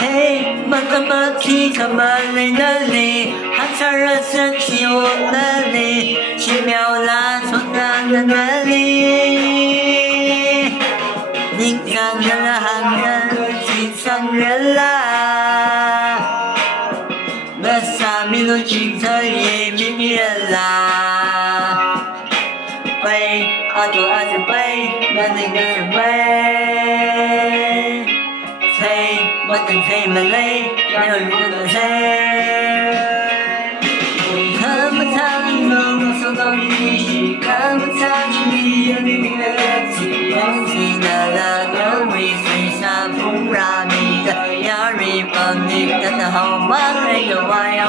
嘿，慢怎麼提，怎麼累的累，好強人生起我的力，奇妙啦，從哪的哪裡？你看人了，喊人，幾場人啦，那啥迷路警察也迷迷人啦，喂，阿祖喂，那個人喂。催，我等催沒累，沒有路的催。看不見我手動的是，看不見你眼裡的氣，忘記了那個為誰下風讓你的壓力把你感到好嗎？那個我要。